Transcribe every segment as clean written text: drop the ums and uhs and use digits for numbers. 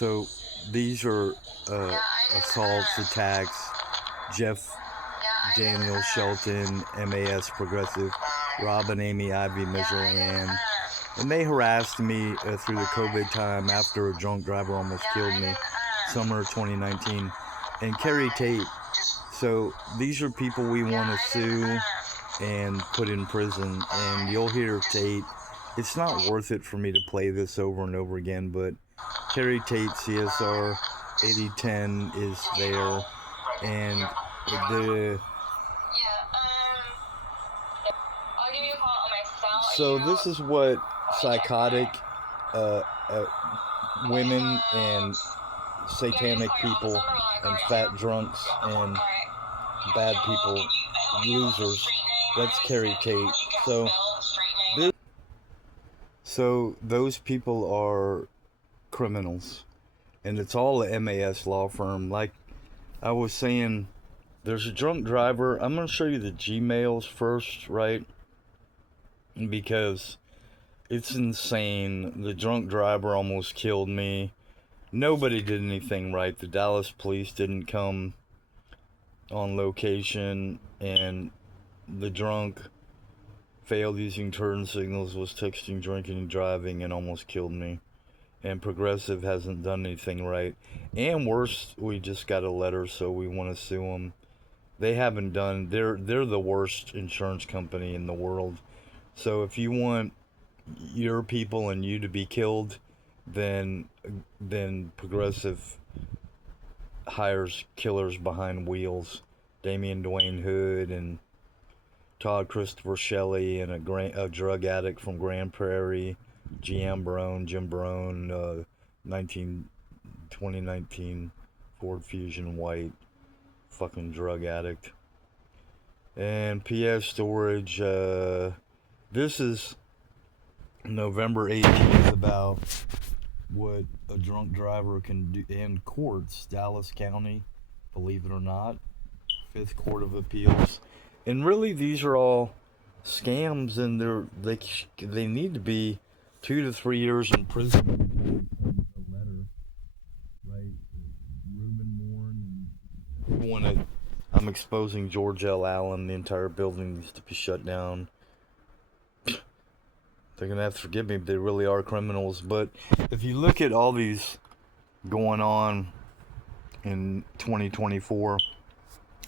So these are assaults, attacks. Jeff Daniel Shelton, MAS Progressive, Robin Amy Ivy Mizrahan. And they harassed me through the COVID time after a drunk driver almost killed me, summer 2019. And Kerry Tate. So these are people we want to sue and put in prison. And you'll hear Tate. It's not worth it for me to play this over and over again, but Kerry Tate, CSR 8010 is there. And so this is what psychotic women and satanic people and fat drunks and bad people, losers. That's Kerry Tate. So those people are criminals, and it's all a MAS law firm. Like I was saying, there's a drunk driver. I'm going to show you the Gmails first, right? Because it's insane. The drunk driver almost killed me. Nobody did anything right. The Dallas police didn't come on location, and the drunk failed using turn signals, was texting, drinking, and driving, and almost killed me. And Progressive hasn't done anything right. And worse, we just got a letter, so we want to sue them. They haven't done. They're the worst insurance company in the world. So if you want your people and you to be killed, then Progressive hires killers behind wheels. Damian Dwayne Hood and Todd Christopher Shelley and a drug addict from Grand Prairie, Jim Barone, 2019 Ford Fusion white fucking drug addict. And PS Storage, this is November 18th about what a drunk driver can do in courts. Dallas County, believe it or not, 5th Court of Appeals. And really, these are all scams, and they need to be 2 to 3 years in prison. A letter, right? Ruben Moore. I'm exposing George L. Allen. The entire building needs to be shut down. They're gonna have to forgive me, but they really are criminals. But if you look at all these going on in 2024.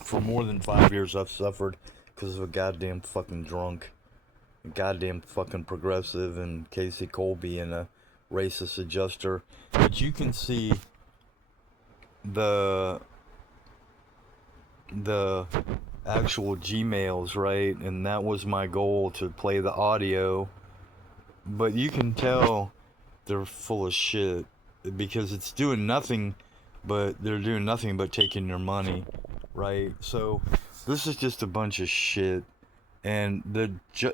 For more than 5 years, I've suffered because of a goddamn fucking drunk, a goddamn fucking progressive, and Casey Colby and a racist adjuster. But you can see the actual Gmails, right? And that was my goal, to play the audio. But you can tell they're full of shit because it's doing nothing, but they're doing nothing but taking your money. Right, so this is just a bunch of shit, and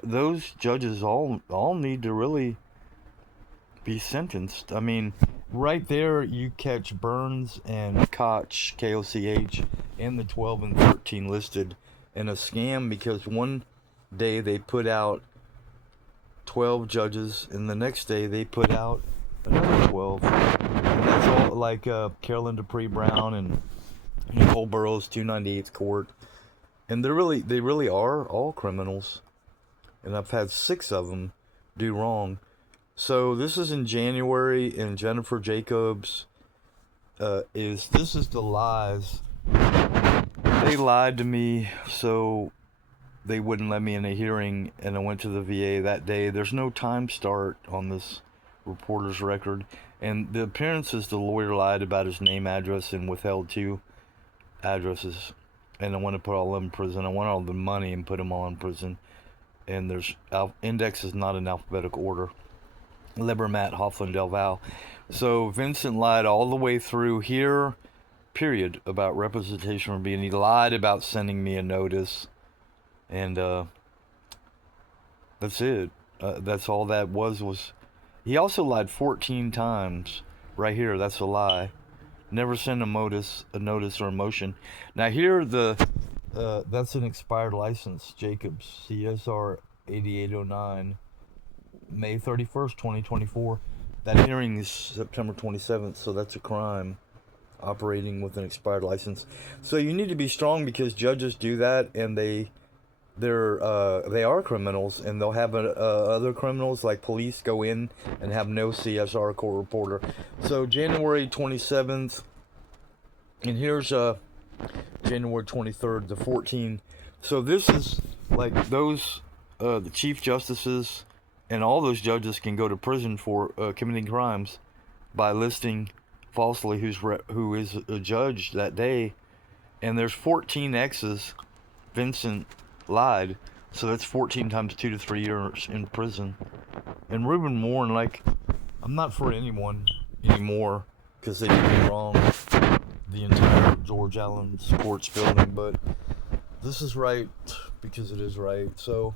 those judges all need to really be sentenced. I mean, right there you catch Burns and Koch, Koch, and the 12 and 13 listed in a scam, because one day they put out 12 judges, and the next day they put out another 12, and that's all like Carolyn Dupree Brown and Nicole Burrows, 298th Court. And they really are all criminals. And I've had 6 of them do wrong. So this is in January, and Jennifer Jacobs this is the lies. They lied to me so they wouldn't let me in a hearing, and I went to the VA that day. There's no time start on this reporter's record. And the appearance is the lawyer lied about his name, address, and withheld 2 addresses, and I want to put all of them in prison. I want all the money and put them all in prison. And there's index is not in alphabetical order. Libermat, Hoffman, Del Val. So Vincent lied all the way through here, period, about representation from being. He lied about sending me a notice, and that's it. That's all that was. He also lied 14 times. Right here, that's a lie. Never send a notice or a motion. Now here that's an expired license. Jacobs, CSR 8809, May 31st, 2024. That hearing is September 27th, so that's a crime. Operating with an expired license. So you need to be strong because judges do that, and they are criminals, and they'll have other criminals like police go in and have no CSR court reporter. So January 27th, and here's January 23rd to 14. So this is like those the chief justices and all those judges can go to prison for committing crimes by listing falsely who is a judge that day. And there's 14 X's. Vincent lied, so that's 14 times 2 to 3 years in prison. And Reuben Moore, like, I'm not for anyone anymore because they did me wrong, the entire George Allen Sports Building, but this is right because it is right. So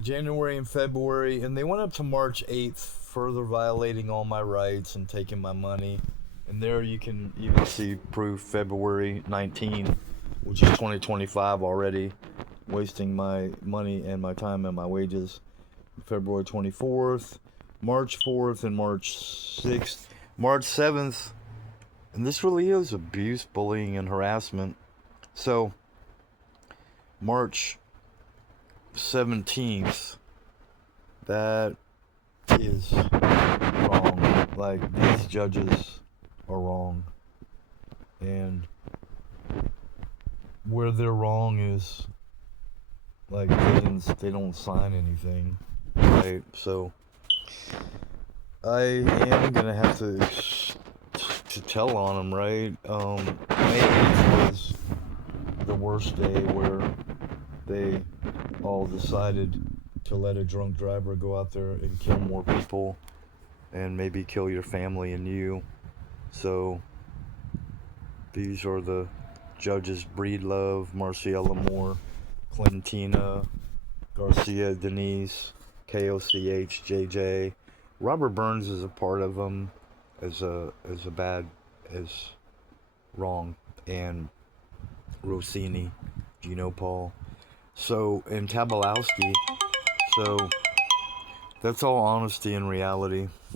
January and February, and they went up to March 8th, further violating all my rights and taking my money. And there you can even see proof February 19, which is 2025 already, wasting my money and my time and my wages. February 24th, March 4th, and March 6th. March 7th, and this really is abuse, bullying, and harassment. So, March 17th, that is wrong. Like, these judges are wrong. And where they're wrong is, like, they don't sign anything, right? So, I am gonna have to tell on them, right? May 8th was the worst day where they all decided to let a drunk driver go out there and kill more people and maybe kill your family and you. So these are the judges: Breedlove, Marciella Moore, Clintina, Garcia Denise, KOCH, JJ. Robert Burns is a part of them as wrong, and Rossini, Gino Paul. So, and Tabalowski. So, that's all honesty and reality.